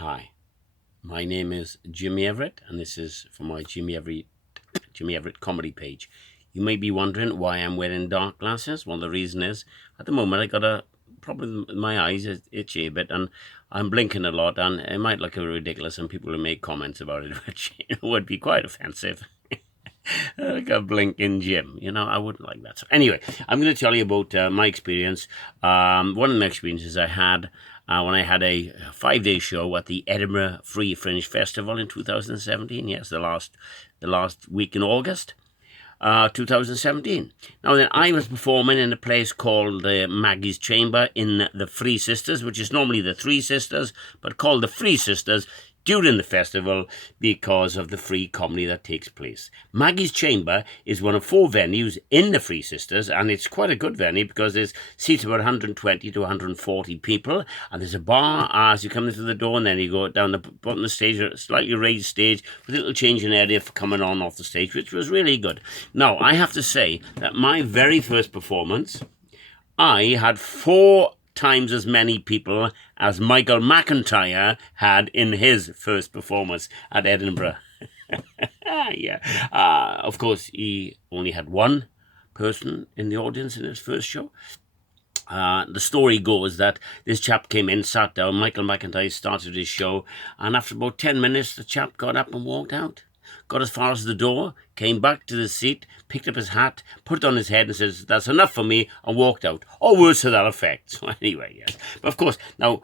Hi, my name is Jimmy Everett, and this is for my Jimmy Everett comedy page. You may be wondering why I'm wearing dark glasses. Well, the reason is, at the moment, I got a problem with my eyes, it's itchy a bit, and I'm blinking a lot, and it might look ridiculous, and people will make comments about it, which would be quite offensive. Like a blinking Jim, I wouldn't like that. So anyway, I'm going to tell you about my experience. One of the experiences I had when I had a 5-day show at the Edinburgh Free Fringe Festival in 2017. Yes, the last week in August. 2017. Now then, I was performing in a place called the Maggie's Chamber in the Free Sisters, which is normally the Three Sisters, but called the Free Sisters during the festival because of the free comedy that takes place. Maggie's Chamber is one of 4 venues in the Free Sisters, and it's quite a good venue because there's seats about 120 to 140 people, and there's a bar as you come into the door, and then you go down the bottom of the stage, a slightly raised stage with a little changing area for coming on off the stage, which was really good. Now, I have to say that my very first performance, I had 4 times as many people as Michael McIntyre had in his first performance at Edinburgh. Yeah. Of course, he only had 1 person in the audience in his first show. The story goes that this chap came in, sat down, Michael McIntyre started his show, and after about 10 minutes, the chap got up and walked out. Got as far as the door, came back to the seat, picked up his hat, put it on his head and says, "That's enough for me," and walked out. Or words to that effect. So anyway, yes. But of course, now,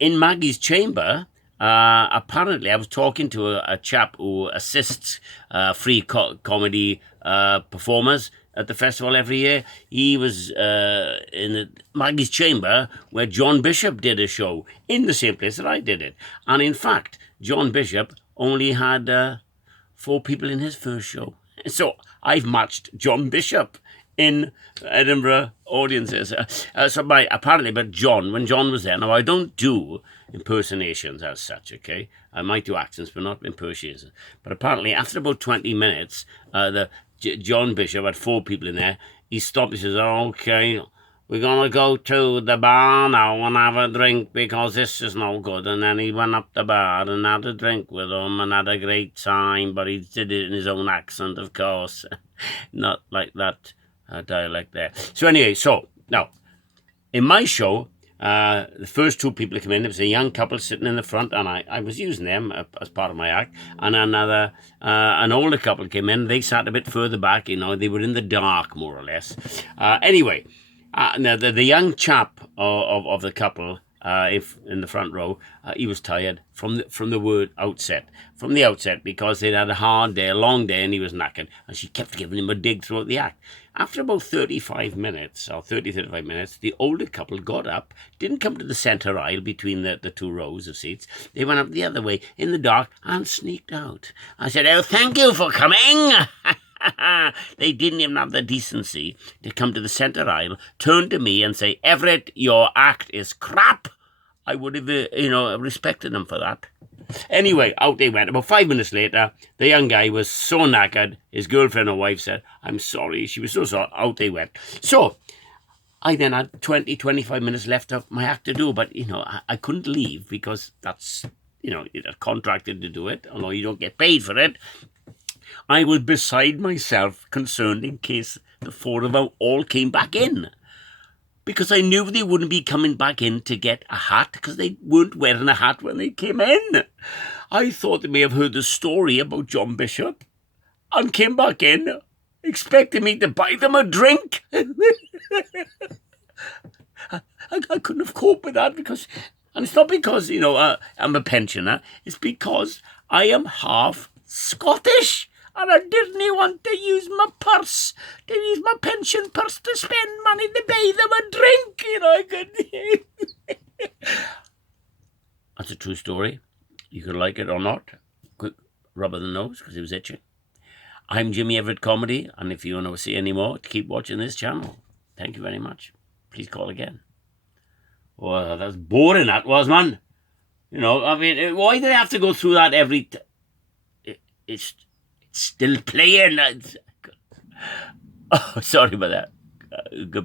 in Maggie's Chamber, apparently I was talking to a chap who assists free comedy performers at the festival every year. He was in Maggie's Chamber where John Bishop did a show in the same place that I did it. And in fact, John Bishop only had 4 people in his first show. So I've matched John Bishop in Edinburgh audiences. But John, when John was there, now I don't do impersonations as such, okay? I might do accents, but not impersonations. But apparently, after about 20 minutes, John Bishop had 4 people in there. He stopped and says, "Okay, we're going to go to the bar now and have a drink because this is no good." And then he went up the bar and had a drink with them and had a great time, but he did it in his own accent, of course. Not like that dialect there. So anyway, now, in my show, the first 2 people that came in, there was a young couple sitting in the front, and I was using them as part of my act, and an older couple came in. They sat a bit further back, they were in the dark, more or less. Anyway, now the young chap of the couple, in the front row, he was tired from the outset, because they'd had a hard day, a long day, and he was knackered, and she kept giving him a dig throughout the act. After about 35 minutes, the older couple got up, didn't come to the centre aisle between the 2 rows of seats. They went up the other way in the dark and sneaked out. I said, "Oh, thank you for coming." They didn't even have the decency to come to the centre aisle, turn to me and say, "Everett, your act is crap." I would have, respected them for that. Anyway, out they went. About 5 minutes later, the young guy was so knackered, his girlfriend or wife said, "I'm sorry." She was so sorry. Out they went. So I then had 25 minutes left of my act to do, but, I couldn't leave because that's, you're contracted to do it, although you don't get paid for it. I was beside myself, concerned in case the 4 of them all came back in, because I knew they wouldn't be coming back in to get a hat because they weren't wearing a hat when they came in. I thought they may have heard the story about John Bishop and came back in expecting me to buy them a drink. I couldn't have coped with that and it's not because, I'm a pensioner. It's because I am half Scottish. And I didn't want to use my pension purse to spend money to buy them a drink, That's a true story. You could like it or not. Quick rub of the nose because it was itchy. I'm Jimmy Everett Comedy, and if you want to see any more, keep watching this channel. Thank you very much. Please call again. Well, that's boring, that was, man. Why do they have to go through that every It's still playing. Oh, sorry about that. Good.